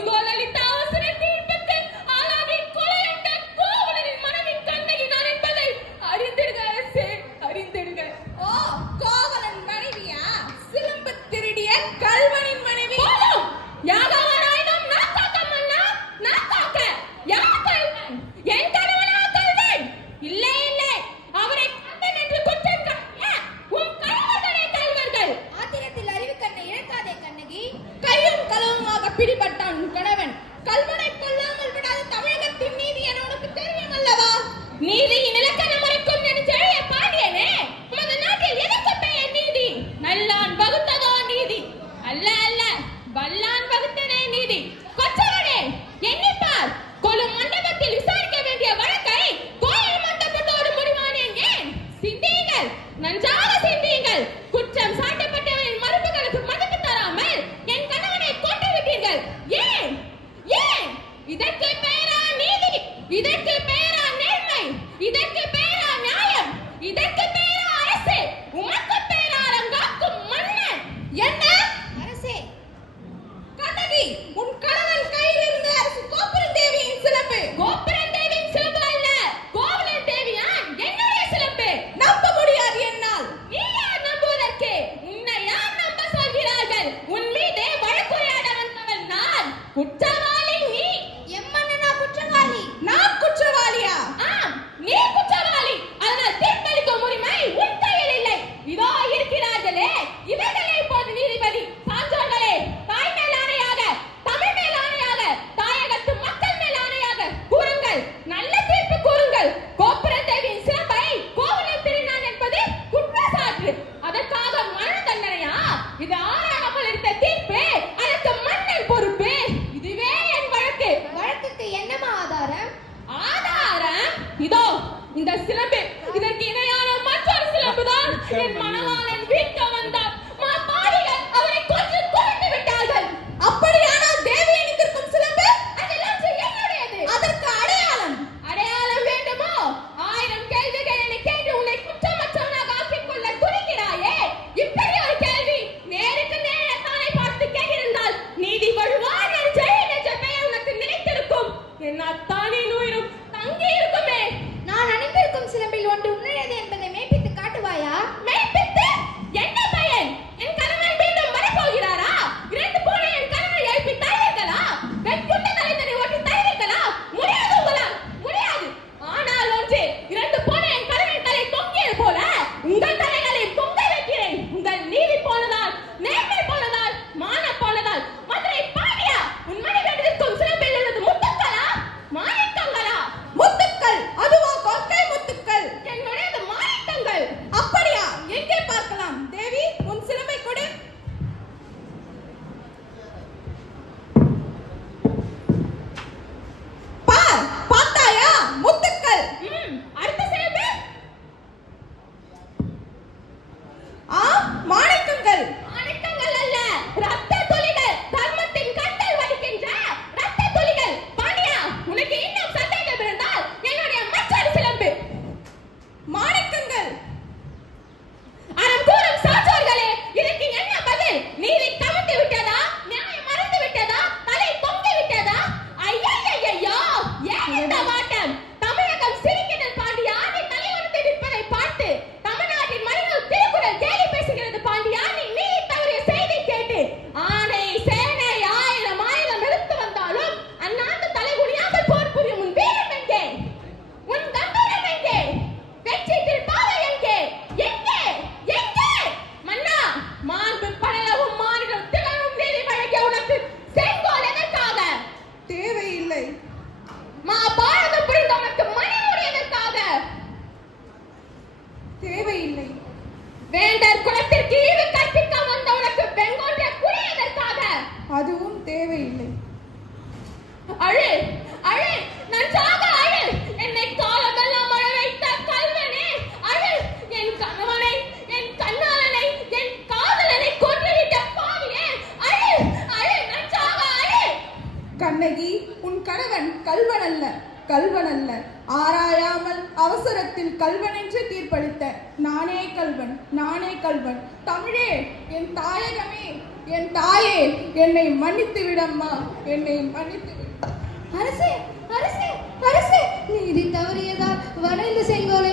கொடுங்கோல் அளித்த அவசர தீர்ப்புக்கு ஆளாகி கொலையுண்ட கோவலனின் மனைவின் கண்ணகி நான் என்பதை அறிந்திடுக அரசே, அறிந்திடுக. ஓ, கோவலன் மனைவியா? சிலம்பு திருடிய கல்வனின் மனைவி. போதும். யாகவனாயினும் நான் காக்க மன்னா, நான் காக்க. யார் கல்வன்? என் கணவனா கல்வன்? இல்லை இல்லை, அவரை கல்வன் என்று குற்றம் காட்டிய உன் கணவர்களே கல்வர்கள். ஆத்திரத்தில் அறிவு கண்ணை இழக்காதே கண்ணகி. கையும் களவுமாக பிடிபட்டான் உன் கணவன். கல்வனை கொல்லாமல் விடாத தமிழகத்தின் நீதி என உனக்கு தெரியும் அல்லவா? நீதியின் இலக்கணம் வரைக்கும் என் செழிய பாண்டியனே, உமது நாட்டில் எதற்கு பெயர் நீதி? நல்லான் வகுத்ததோ நீதி? அல்ல அல்ல, வல்லான் வகுத்ததே நீதி. கொற்றவனே, எண்ணிப்பார். கொலும் மண்டபத்தில் விசாரிக்க வேண்டிய வழக்கை கோயில் மண்டபத்தோடு முடிவானேன் ஏன்? சிந்தியுங்கள், நன்றாக சிந்தியுங்கள். குற்றம் சாட்டப்பட்டவனின் மறுப்புகளுக்கு மதிப்பு தராமல் என் கணவனை கொண்டு விட்டீர்கள். ஏன் ஏன்? இதற்கு பெயரா நீதி? இதற்கு பெயரா நேர்மை? இதற்கு பெயரா நியாயம்? இதற்கு பெயரா அரசு? உமக்கு பெயராரம் காக்கும் மன்னன் என்ன அரசே? கண்ணகி, உன் கணவன் கையில் இருந்த அரசு கோபுரன் தேவியின் சிலம்பு. கோபுரன் தேவியின் சிலம்பு அல்ல, கோவலன் தேவியான் என்னுடைய சிலம்பு. நம்ப முடியாது என்னால். நீ யார் நம்புவதற்கு? உன்னை யார் நம்ப சொல்கிறார்கள்? உன் மீது வழக்குரையாட வந்தவன் நான். குற்றவாளி நீ. எம்மன்னா குற்றவாளி? நான் குற்றவாளியா? ஆம், நீ குற்றவாளி. அதனால் தீர்ப்பளிக்கும் உரிமை உன் கையில் இல்லை. இதோ இருக்கிறார்களே, இவர்களே இப்போது நீதிபதி. சான்றோர்களே, தாய் மேல் ஆணையாக, தமிழ் மேல் ஆணையாக, தாயகத்து மக்கள் மேல் ஆணையாக கூறுங்கள், நல்ல தீர்ப்பு கூறுங்கள். கோபுரன் தேவியின் சிலம்பை கோவலன் திருநான் என்பது குற்றச்சாட்டு. அதற்காக மரண தண்டனையா? இது ஆறாமல் இருந்த தீர்ப்பு, அதற்கு மன்னன் பொறுப்பு. இதுவே என் வழக்கு. வழக்குக்கு என்னமா ஆதாரம்? ஆதாரம் இதோ இந்த சிலம்பு. இதற்கு இணையான மற்றொரு சிலம்புதான் என் மணவாளன் வீட்க வந்தார். மாபாடிகள் அவரை கொன்று கொண்டு விட்டார்கள். அப்படியானால் தேவி அணிந்திருக்கும் சிலம்பு அதெல்லாம் என்னுடையது. அதற்கு அடையாளம்? அடையாளம் வேண்டுமோ? 1000 கேள்விகள் என்னை கேட்டு உன்னை குற்றமற்றவனாக ஆக்கிக் கொள்ள துணிகிறாயே. இப்படி ஒரு கேள்வி நேருக்கு நேர தானை பார்த்து கேட்டிருந்தால் நீதி வழுவார் என் ஜெயின் என்ற பெயர் உனக்கு நினைத்திருக்கும். என் அத்தானின் உயிரும் தங்கி இருக்குமே. நான் அணிந்திருக்கும் சிலம்பில் ஒன்று உன்னுடையது என்பதை மெய்ப்பித்து காட்டுவாயா? மெய்ப்பித்து? என்ன பயன்? என் கணவன் மீண்டும் வரப்போகிறாரா? 2 பூனை என் கணவனை எழுப்பி தருவீர்களா? வெட்குண்ட தலைதனை ஓட்டி தருவீர்களா? முடியாது உங்களால், முடியாது. ஆனால் ஒன்று, 2 பூனை என் கணவன் தலை தொங்கியது போல உங்கள் தலைகளை தொங்க வைக்கிறேன். உங்கள் நீதி போனதால், நேர்மை போனதால், மானம் போனதால். மதுரை பாண்டியா, உன் மனைவி இருக்கும் சிலம்பில் உள்ளது முத்துக்களா மாணிக்கங்களா? முத்துக்கள். அதுவா கொற்கை முத்துக்கள்? என்னுடையது மாணிக்கங்கள். அப்படியா? எங்கே பார்க்கலாம்? தேவி, உன் சிலம்பை கொடு. பார், பார்த்தாயா? முத்துக்கள். அடுத்த சிலம்பு. மாணிக்கங்கள். மாணிக்கங்கள் அல்ல, ரத்த துளிகள். தர்மத்தின் கண்கள் வடிக்கின்ற ரத்த துளிகள். பாண்டியா, உனக்கு இன்னும் சந்தேகம் இருந்தால் என்னுடைய மற்றொரு சிலம்பு. மாணிக்கங்கள். அறம் கூறும் சான்றோர்களே, இதற்கு என்ன பதில்? நீதி கவிழ்ந்து விட்டதா? நியாயம் மறந்து விட்டதா? தலை தொங்கி விட்டதா? ஐயையையோ, ஏன் இந்த வாட்டம்? தமிழகம் சிரிக்கிறது பாண்டியா, நீ தலைவனுக்கு நிற்பதை பார்த்து. தமிழ்நாட்டின் மனிதர்கள் திருக்குறள் கேலி பேசுகிறது பாண்டியா, நீ நீதி தவறிய செய்தி கேட்டு. ஆணை சேனை 1000 எடுத்து வந்தாலும் அந்நாட்டு தலைகுனியாமல் போர் புரியும் உன் வீரம் எங்கே? உன் கம்பீரம் எங்கே? வெற்றி திருப்பாவை எங்கே? எங்கே? எங்கே? மன்னா, மாண்பு படையவும் மாநிலம் திகழும் நீதி வழங்கிய உனக்கு செங்கோல் எதற்காக? தேவையில்லை. பாரதம் புரிந்த உனக்கு மணிமுடி எதற்காக? தேவையில்லை. வேண்டர் குலத்திற்கு ஈவு கற்பிக்க வந்த உனக்கு பெங்கோன்ற குடி எதற்காக? அதுவும் தேவையில்லை. அழு, அழு, நன்றாக அழு. என்னை காலமெல்லாம் அழ வைத்த கல்வனே, அழு. என் கணவனை, என் கண்ணாளனை, என் காதலனை கொன்றுவிட்ட பாவியே, அழு, அழு, நன்றாக அழு. கண்ணகி, உன் கணவன் கல்வன் அல்ல, கல்வன் அல்ல. ஆராயாமல் அவசரத்தில் கல்வன் என்று தீர்ப்பளித்த நானே கல்வன், நானே கல்வன். தமிழே, என் தாயகமே, என் தாயே, என்னை மன்னித்து விடம்மா, என்னை மன்னித்து விடு. அரசே, அரசே, அரசே, நீதி தவறியதால் வளைந்து செங்கோலை